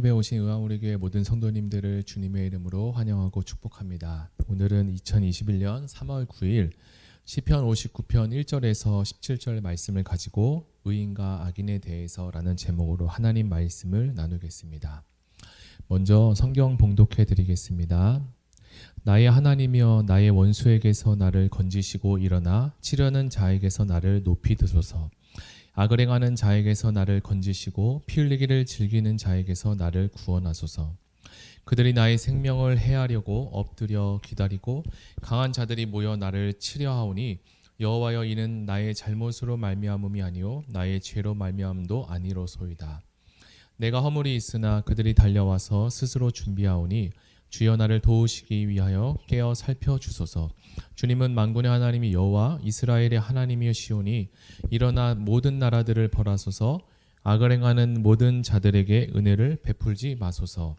예배 오신 의왕우리교회 모든 성도님들을 주님의 이름으로 환영하고 축복합니다. 오늘은 2021년 3월 9일 시편 59편 1절에서 17절 말씀을 가지고 의인과 악인에 대해서라는 제목으로 하나님 말씀을 나누겠습니다. 먼저 성경 봉독해 드리겠습니다. 나의 하나님이여 나의 원수에게서 나를 건지시고 일어나 치려는 자에게서 나를 높이 드소서. 악을 행하는 자에게서 나를 건지시고 피 흘리기를 즐기는 자에게서 나를 구원하소서. 그들이 나의 생명을 해하려고 엎드려 기다리고 강한 자들이 모여 나를 치려 하오니 여호와여 이는 나의 잘못으로 말미암음이 아니요 나의 죄로 말미암음도 아니로소이다. 내가 허물이 있으나 그들이 달려와서 스스로 준비하오니 주여 나를 도우시기 위하여 깨어 살펴주소서. 주님은 만군의 하나님이 여호와 이스라엘의 하나님이시오니 일어나 모든 나라들을 벌하소서. 악을 행하는 모든 자들에게 은혜를 베풀지 마소서.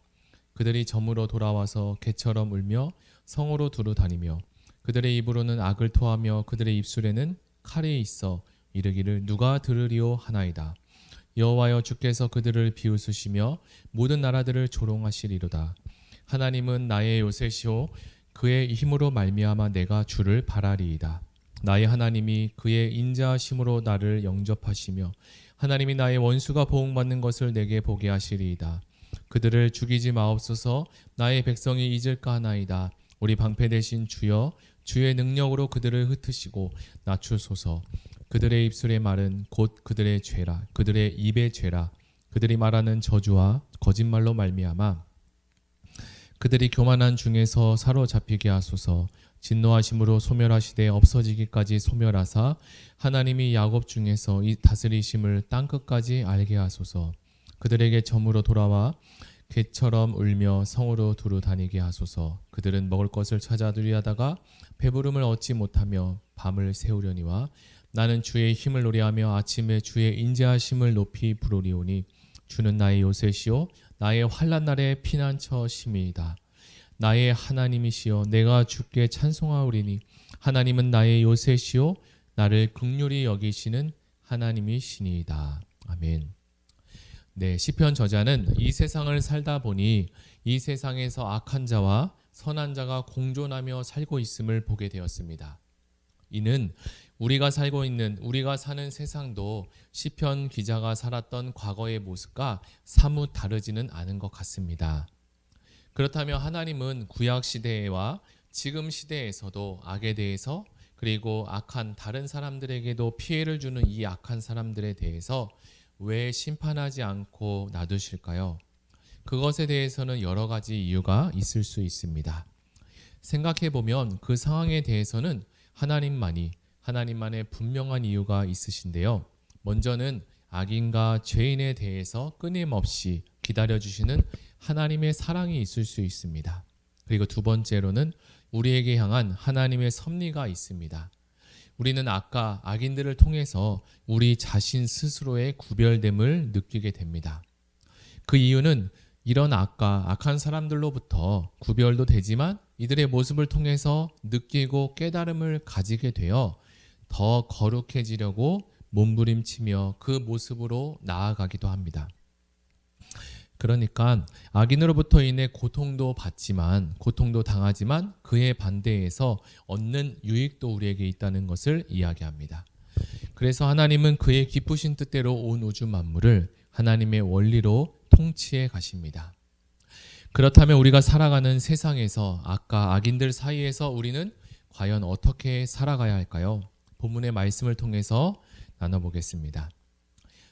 그들이 점으로 돌아와서 개처럼 울며 성으로 두루 다니며 그들의 입으로는 악을 토하며 그들의 입술에는 칼이 있어 이르기를 누가 들으리오 하나이다. 여호와여 주께서 그들을 비웃으시며 모든 나라들을 조롱하시리로다. 하나님은 나의 요새시오 그의 힘으로 말미암아 내가 주를 바라리이다. 나의 하나님이 그의 인자하심으로 나를 영접하시며 하나님이 나의 원수가 보응받는 것을 내게 보게 하시리이다. 그들을 죽이지 마옵소서. 나의 백성이 잊을까 하나이다. 우리 방패 되신 주여 주의 능력으로 그들을 흩으시고 낮추소서. 그들의 입술의 말은 곧 그들의 죄라 그들의 입의 죄라. 그들이 말하는 저주와 거짓말로 말미암아 그들이 교만한 중에서 사로잡히게 하소서. 진노하심으로 소멸하시되 없어지기까지 소멸하사 하나님이 야곱 중에서 이 다스리심을 땅끝까지 알게 하소서. 그들에게 점으로 돌아와 개처럼 울며 성으로 두루 다니게 하소서. 그들은 먹을 것을 찾아 들이하다가 배부름을 얻지 못하며 밤을 새우려니와 나는 주의 힘을 노래하며 아침에 주의 인자하심을 높이 부르리오니 주는 나의 요새시오 나의 환난 날의 피난처 심이이다. 나의 하나님이시여 내가 주께 찬송하오리니 하나님은 나의 요새시오 나를 긍휼히 여기시는 하나님이시니이다. 아멘. 네, 시편 저자는 이 세상을 살다 보니 이 세상에서 악한 자와 선한 자가 공존하며 살고 있음을 보게 되었습니다. 이는 우리가 사는 세상도 시편 기자가 살았던 과거의 모습과 사뭇 다르지는 않은 것 같습니다. 그렇다면 하나님은 구약 시대와 지금 시대에서도 악에 대해서 그리고 악한 다른 사람들에게도 피해를 주는 이 악한 사람들에 대해서 왜 심판하지 않고 놔두실까요? 그것에 대해서는 여러 가지 이유가 있을 수 있습니다. 생각해 보면 그 상황에 대해서는 하나님만의 분명한 이유가 있으신데요. 먼저는 악인과 죄인에 대해서 끊임없이 기다려주시는 하나님의 사랑이 있을 수 있습니다. 그리고 두 번째로는 우리에게 향한 하나님의 섭리가 있습니다. 우리는 악인들을 통해서 우리 자신 스스로의 구별됨을 느끼게 됩니다. 그 이유는 이런 악한 사람들로부터 구별도 되지만 이들의 모습을 통해서 느끼고 깨달음을 가지게 되어 더 거룩해지려고 몸부림치며 그 모습으로 나아가기도 합니다. 그러니까 악인으로부터 인해 고통도 당하지만 그에 반대해서 얻는 유익도 우리에게 있다는 것을 이야기합니다. 그래서 하나님은 그의 기쁘신 뜻대로 온 우주 만물을 하나님의 원리로 통치해 가십니다. 그렇다면 우리가 살아가는 세상에서 악인들 사이에서 우리는 과연 어떻게 살아가야 할까요? 본문의 말씀을 통해서 나눠보겠습니다.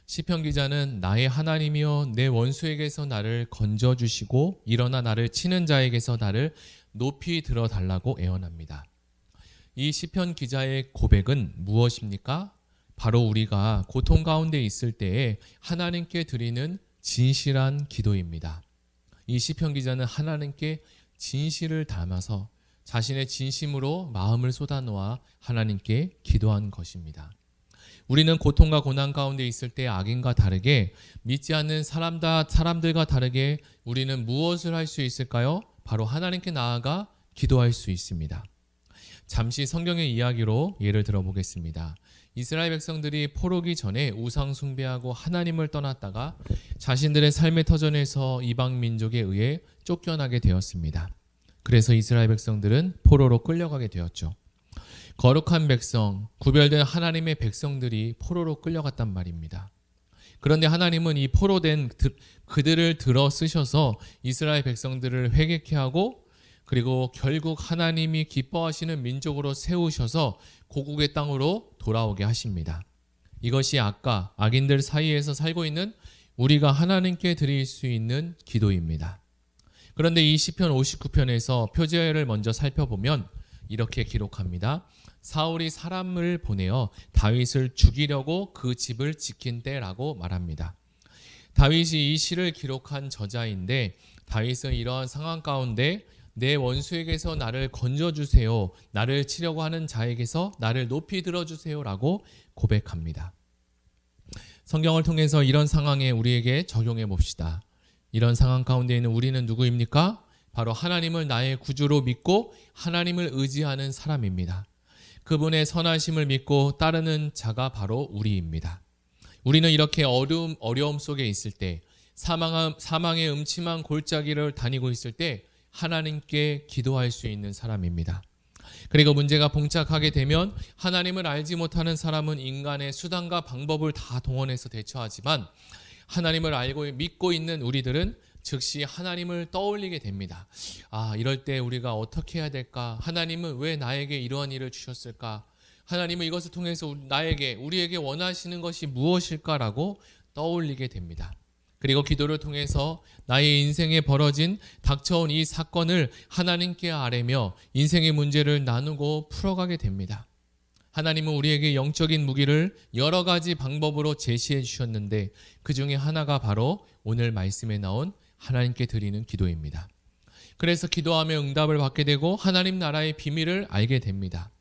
시편 기자는 나의 하나님이여 내 원수에게서 나를 건져주시고 일어나 나를 치는 자에게서 나를 높이 들어달라고 애원합니다. 이 시편 기자의 고백은 무엇입니까? 바로 우리가 고통 가운데 있을 때에 하나님께 드리는 진실한 기도입니다. 이 시편 기자는 하나님께 진실을 담아서 자신의 진심으로 마음을 쏟아놓아 하나님께 기도한 것입니다. 우리는 고통과 고난 가운데 있을 때 악인과 다르게 믿지 않는 사람들과 다르게 우리는 무엇을 할 수 있을까요? 바로 하나님께 나아가 기도할 수 있습니다. 잠시 성경의 이야기로 예를 들어보겠습니다. 이스라엘 백성들이 포로기 전에 우상 숭배하고 하나님을 떠났다가 자신들의 삶의 터전에서 이방 민족에 의해 쫓겨나게 되었습니다. 그래서 이스라엘 백성들은 포로로 끌려가게 되었죠. 거룩한 백성, 구별된 하나님의 백성들이 포로로 끌려갔단 말입니다. 그런데 하나님은 이 포로된 그들을 들어 쓰셔서 이스라엘 백성들을 회개케 하고 그리고 결국 하나님이 기뻐하시는 민족으로 세우셔서 고국의 땅으로 돌아오게 하십니다. 이것이 아까 악인들 사이에서 살고 있는 우리가 하나님께 드릴 수 있는 기도입니다. 그런데 이 시편 59편에서 표제를 먼저 살펴보면 이렇게 기록합니다. 사울이 사람을 보내어 다윗을 죽이려고 그 집을 지킨 때라고 말합니다. 다윗이 이 시를 기록한 저자인데 다윗은 이러한 상황 가운데 내 원수에게서 나를 건져주세요. 나를 치려고 하는 자에게서 나를 높이 들어주세요 라고 고백합니다. 성경을 통해서 이런 상황에 우리에게 적용해 봅시다. 이런 상황 가운데 있는 우리는 누구입니까? 바로 하나님을 나의 구주로 믿고 하나님을 의지하는 사람입니다. 그분의 선하심을 믿고 따르는 자가 바로 우리입니다. 우리는 이렇게 어려움 속에 있을 때, 사망의 음침한 골짜기를 다니고 있을 때 하나님께 기도할 수 있는 사람입니다. 그리고 문제가 봉착하게 되면 하나님을 알지 못하는 사람은 인간의 수단과 방법을 다 동원해서 대처하지만 하나님을 알고 믿고 있는 우리들은 즉시 하나님을 떠올리게 됩니다. 이럴 때 우리가 어떻게 해야 될까? 하나님은 왜 나에게 이러한 일을 주셨을까? 하나님은 이것을 통해서 우리에게 원하시는 것이 무엇일까라고 떠올리게 됩니다. 그리고 기도를 통해서 나의 인생에 벌어진 닥쳐온 이 사건을 하나님께 아뢰며 인생의 문제를 나누고 풀어가게 됩니다. 하나님은 우리에게 영적인 무기를 여러 가지 방법으로 제시해 주셨는데 그 중에 하나가 바로 오늘 말씀에 나온 하나님께 드리는 기도입니다. 그래서 기도하며 응답을 받게 되고 하나님 나라의 비밀을 알게 됩니다.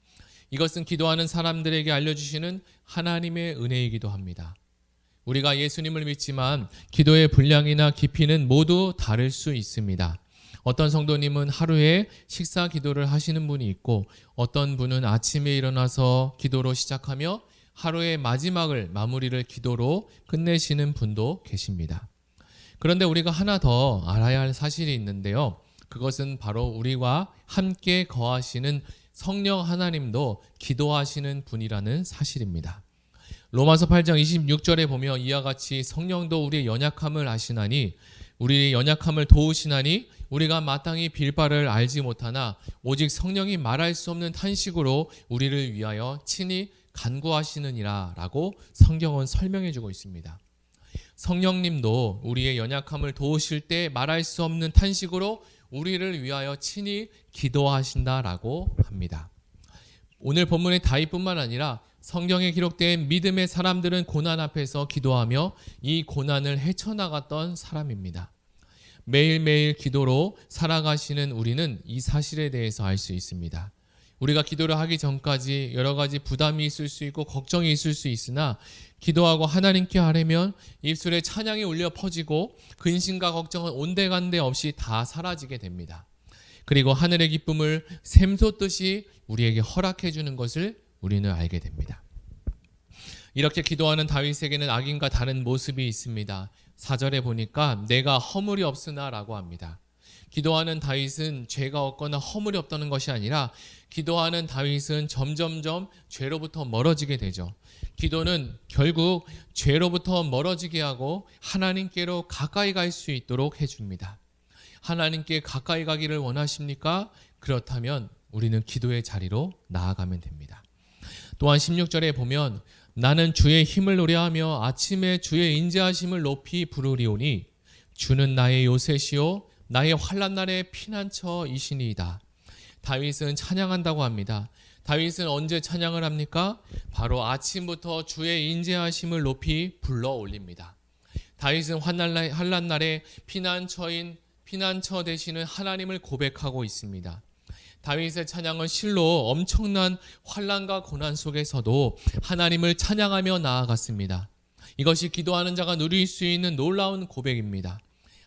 이것은 기도하는 사람들에게 알려주시는 하나님의 은혜이기도 합니다. 우리가 예수님을 믿지만 기도의 분량이나 깊이는 모두 다를 수 있습니다. 어떤 성도님은 하루에 식사 기도를 하시는 분이 있고 어떤 분은 아침에 일어나서 기도로 시작하며 하루의 마무리를 기도로 끝내시는 분도 계십니다. 그런데 우리가 하나 더 알아야 할 사실이 있는데요. 그것은 바로 우리와 함께 거하시는 성령 하나님도 기도하시는 분이라는 사실입니다. 로마서 8장 26절에 보면 이와 같이 성령도 우리의 연약함을 아시나니 우리의 연약함을 도우시나니 우리가 마땅히 빌 바를 알지 못하나 오직 성령이 말할 수 없는 탄식으로 우리를 위하여 친히 간구하시느니라 라고 성경은 설명해 주고 있습니다. 성령님도 우리의 연약함을 도우실 때 말할 수 없는 탄식으로 우리를 위하여 친히 기도하신다라고 합니다. 오늘 본문의 다윗뿐만 아니라 성경에 기록된 믿음의 사람들은 고난 앞에서 기도하며 이 고난을 헤쳐나갔던 사람입니다. 매일매일 기도로 살아가시는 우리는 이 사실에 대해서 알 수 있습니다. 우리가 기도를 하기 전까지 여러 가지 부담이 있을 수 있고 걱정이 있을 수 있으나 기도하고 하나님께 아뢰면 입술에 찬양이 울려 퍼지고 근심과 걱정은 온데간데 없이 다 사라지게 됩니다. 그리고 하늘의 기쁨을 샘솟듯이 우리에게 허락해 주는 것을 우리는 알게 됩니다. 이렇게 기도하는 다윗에게는 악인과 다른 모습이 있습니다. 4절에 보니까 내가 허물이 없으나 라고 합니다. 기도하는 다윗은 죄가 없거나 허물이 없다는 것이 아니라 기도하는 다윗은 점점점 죄로부터 멀어지게 되죠. 기도는 결국 죄로부터 멀어지게 하고 하나님께로 가까이 갈 수 있도록 해줍니다. 하나님께 가까이 가기를 원하십니까? 그렇다면 우리는 기도의 자리로 나아가면 됩니다. 또한 16절에 보면 나는 주의 힘을 노래하며 아침에 주의 인자하심을 높이 부르리오니 주는 나의 요새시요 나의 환난 날의 피난처이시니이다. 다윗은 찬양한다고 합니다. 다윗은 언제 찬양을 합니까? 바로 아침부터 주의 인자하심을 높이 불러 올립니다. 다윗은 환난 날의 피난처 되시는 하나님을 고백하고 있습니다. 다윗의 찬양은 실로 엄청난 환난과 고난 속에서도 하나님을 찬양하며 나아갔습니다. 이것이 기도하는 자가 누릴 수 있는 놀라운 고백입니다.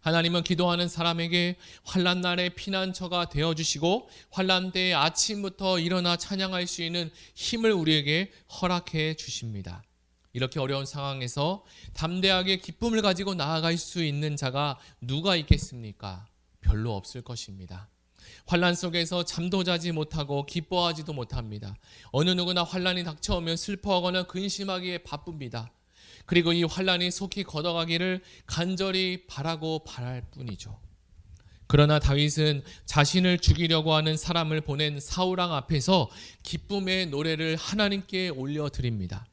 하나님은 기도하는 사람에게 환난 날에 피난처가 되어주시고 환난 때에 아침부터 일어나 찬양할 수 있는 힘을 우리에게 허락해 주십니다. 이렇게 어려운 상황에서 담대하게 기쁨을 가지고 나아갈 수 있는 자가 누가 있겠습니까? 별로 없을 것입니다. 환난 속에서 잠도 자지 못하고 기뻐하지도 못합니다. 어느 누구나 환난이 닥쳐오면 슬퍼하거나 근심하기에 바쁩니다. 그리고 이 환난이 속히 걷어가기를 간절히 바라고 바랄 뿐이죠. 그러나 다윗은 자신을 죽이려고 하는 사람을 보낸 사울왕 앞에서 기쁨의 노래를 하나님께 올려드립니다.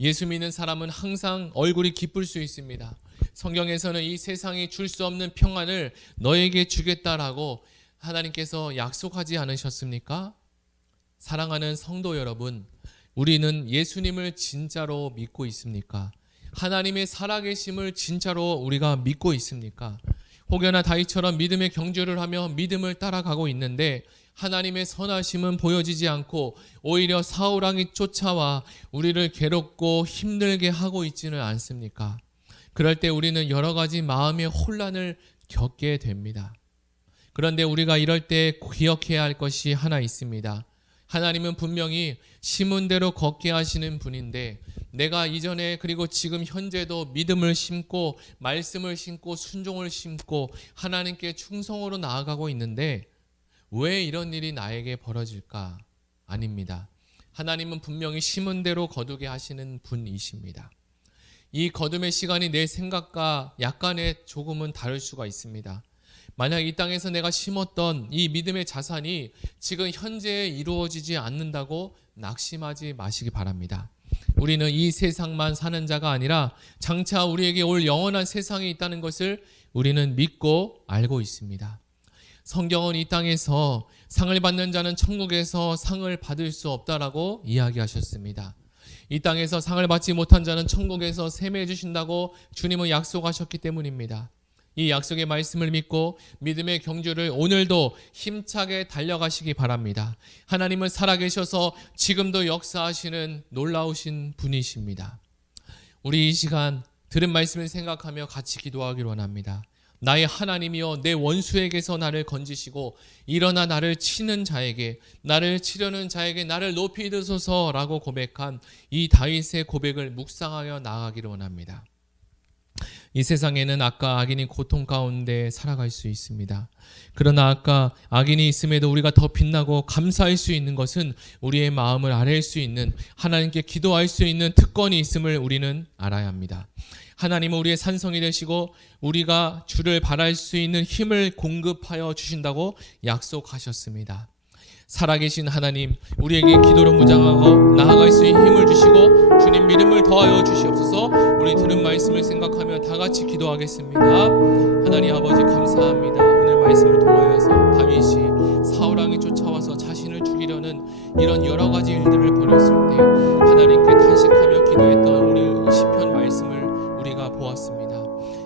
예수 믿는 사람은 항상 얼굴이 기쁠 수 있습니다. 성경에서는 이 세상이 줄 수 없는 평안을 너에게 주겠다라고 하나님께서 약속하지 않으셨습니까? 사랑하는 성도 여러분, 우리는 예수님을 진짜로 믿고 있습니까? 하나님의 살아계심을 진짜로 우리가 믿고 있습니까? 혹여나 다윗처럼 믿음의 경주를 하며 믿음을 따라가고 있는데 하나님의 선하심은 보여지지 않고 오히려 사울왕이 쫓아와 우리를 괴롭고 힘들게 하고 있지는 않습니까? 그럴 때 우리는 여러 가지 마음의 혼란을 겪게 됩니다. 그런데 우리가 이럴 때 기억해야 할 것이 하나 있습니다. 하나님은 분명히 심은 대로 걷게 하시는 분인데 내가 이전에 그리고 지금 현재도 믿음을 심고 말씀을 심고 순종을 심고 하나님께 충성으로 나아가고 있는데 왜 이런 일이 나에게 벌어질까? 아닙니다. 하나님은 분명히 심은 대로 거두게 하시는 분이십니다. 이 거둠의 시간이 내 생각과 약간의 조금은 다를 수가 있습니다. 만약 이 땅에서 내가 심었던 이 믿음의 자산이 지금 현재에 이루어지지 않는다고 낙심하지 마시기 바랍니다. 우리는 이 세상만 사는 자가 아니라 장차 우리에게 올 영원한 세상이 있다는 것을 우리는 믿고 알고 있습니다. 성경은 이 땅에서 상을 받는 자는 천국에서 상을 받을 수 없다라고 이야기하셨습니다. 이 땅에서 상을 받지 못한 자는 천국에서 세매해 주신다고 주님은 약속하셨기 때문입니다. 이 약속의 말씀을 믿고 믿음의 경주를 오늘도 힘차게 달려가시기 바랍니다. 하나님은 살아계셔서 지금도 역사하시는 놀라우신 분이십니다. 우리 이 시간 들은 말씀을 생각하며 같이 기도하기를 원합니다. 나의 하나님이여 내 원수에게서 나를 건지시고 일어나 나를 치는 자에게 나를 치려는 자에게 나를 높이 드소서라고 고백한 이 다윗의 고백을 묵상하여 나아가기를 원합니다. 이 세상에는 악과 악인이 고통 가운데 살아갈 수 있습니다. 그러나 악과 악인이 있음에도 우리가 더 빛나고 감사할 수 있는 것은 우리의 마음을 아뢰일 수 있는 하나님께 기도할 수 있는 특권이 있음을 우리는 알아야 합니다. 하나님은 우리의 산성이 되시고 우리가 주를 바랄 수 있는 힘을 공급하여 주신다고 약속하셨습니다. 살아계신 하나님, 우리에게 기도로 무장하고 나아갈 수 있는 힘을 주시고 주님 믿음을 더하여 주시옵소서. 우리 들은 말씀을 생각하며 다 같이 기도하겠습니다. 하나님 아버지 감사합니다. 오늘 말씀을 통하여서 다윗이 사울왕이 쫓아와서 자신을 죽이려는 이런 여러 가지 일들을 벌였을 때 하나님께 탄식하며 기도했던 우리 시편 말씀을 우리가 보았습니다.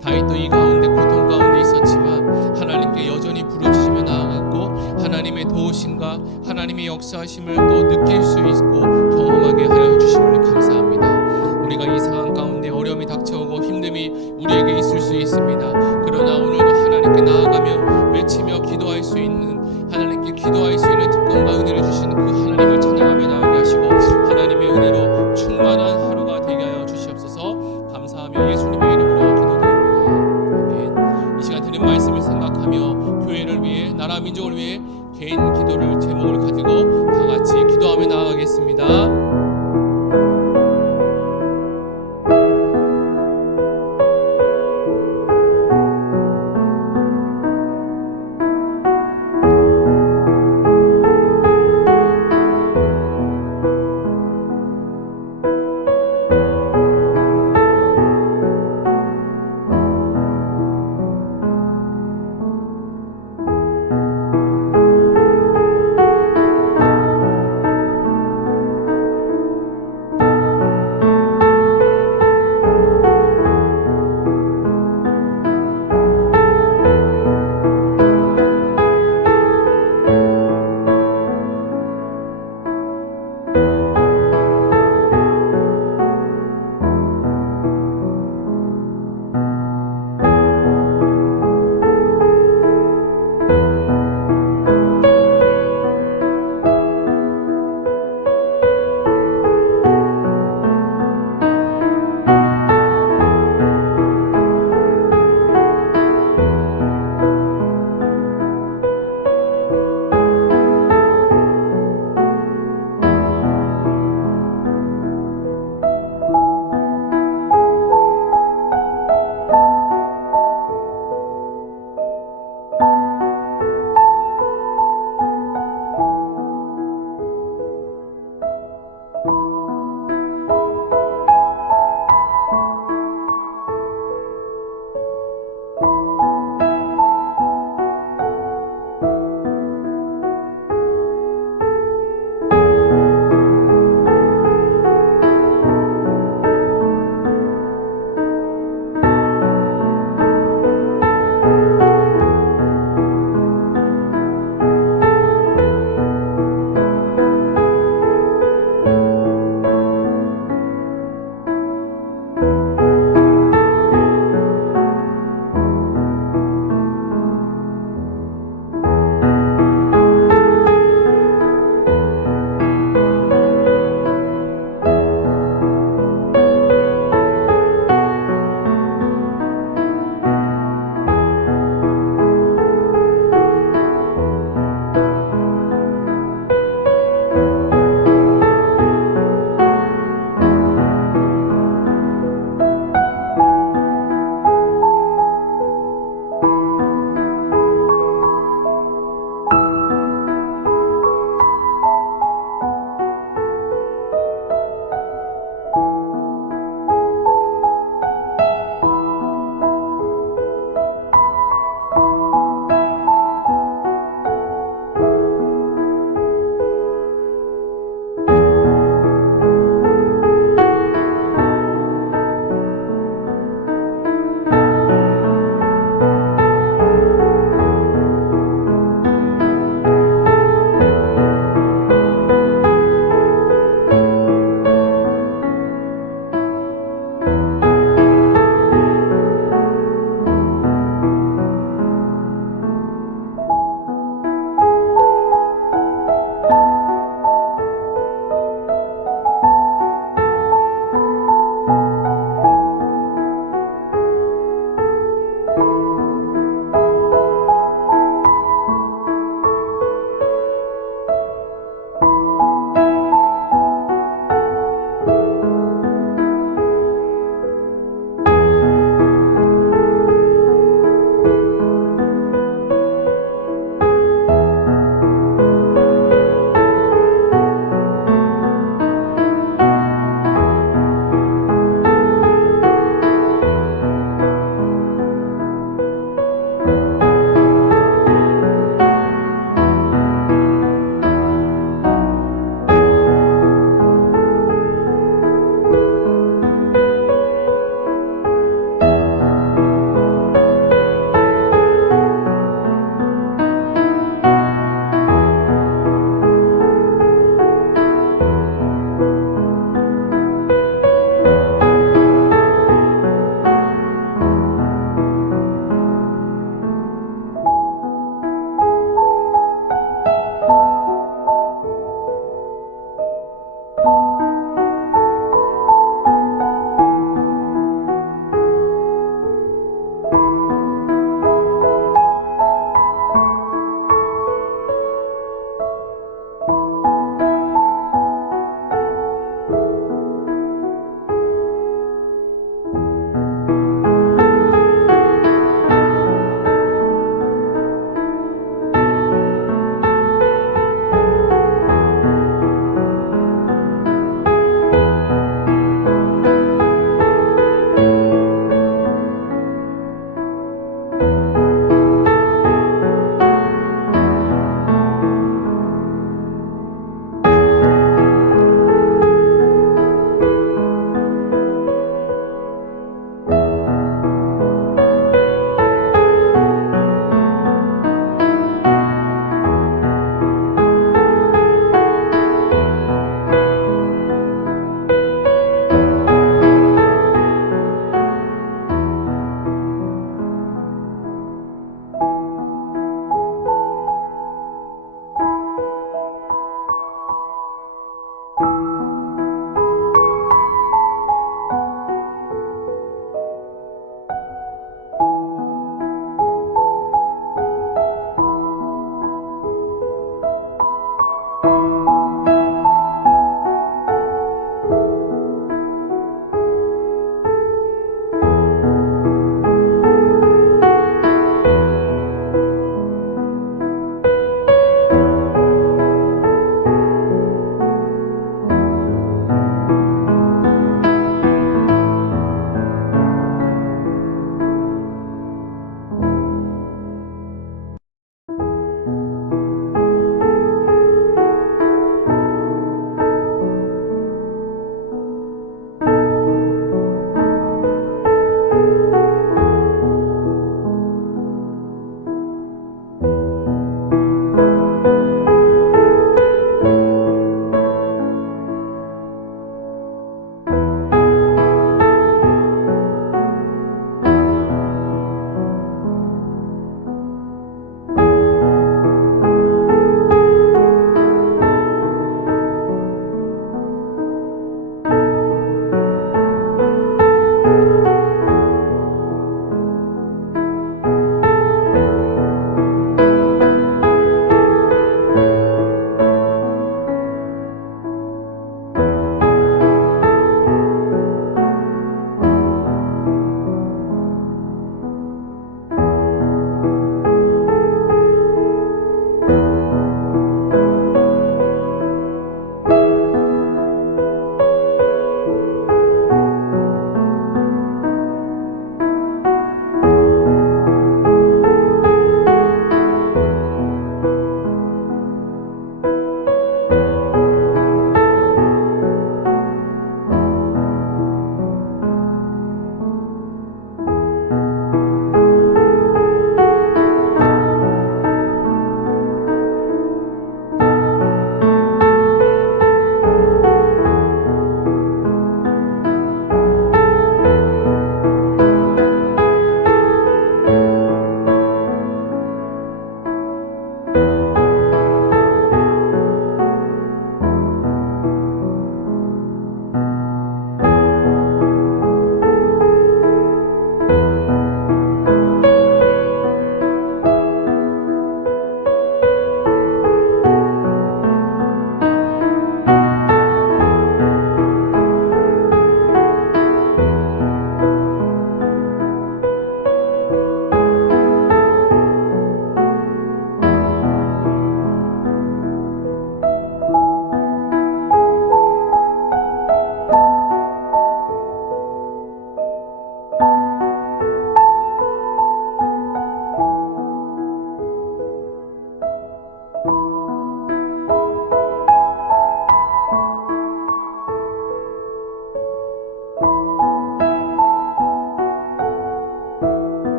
다윗도 이 가운데 고통 가운데 있었지만 하나님께 여전히 부르짖으며 나아갔고 하나님의 도우심과 하나님의 역사하심을 또 느낄 수 있고 경험하게 하여 주심을 감사합니다. 우리가 이 상황 가운데 어려움이 닥쳐오고 힘듦이 우리에게 있을 수 있습니다. 그러나 오늘도 하나님께 나아가며 외치며 기도할 수 있는 하나님께 기도할 수 있는 특권과 은혜를 주신 그 하나님을 찬양하며 나아가게 하시고 하나님의 은혜로 충만한 하루가 되게 하여 주시옵소서. 감사하며 예수님의 이름으로 기도드립니다. 아멘. 이 시간 드린 말씀을 생각하며 교회를 위해 나라 민족을 위해 개인 기도를 제목을 가지고 다 같이 기도하며 나아가겠습니다.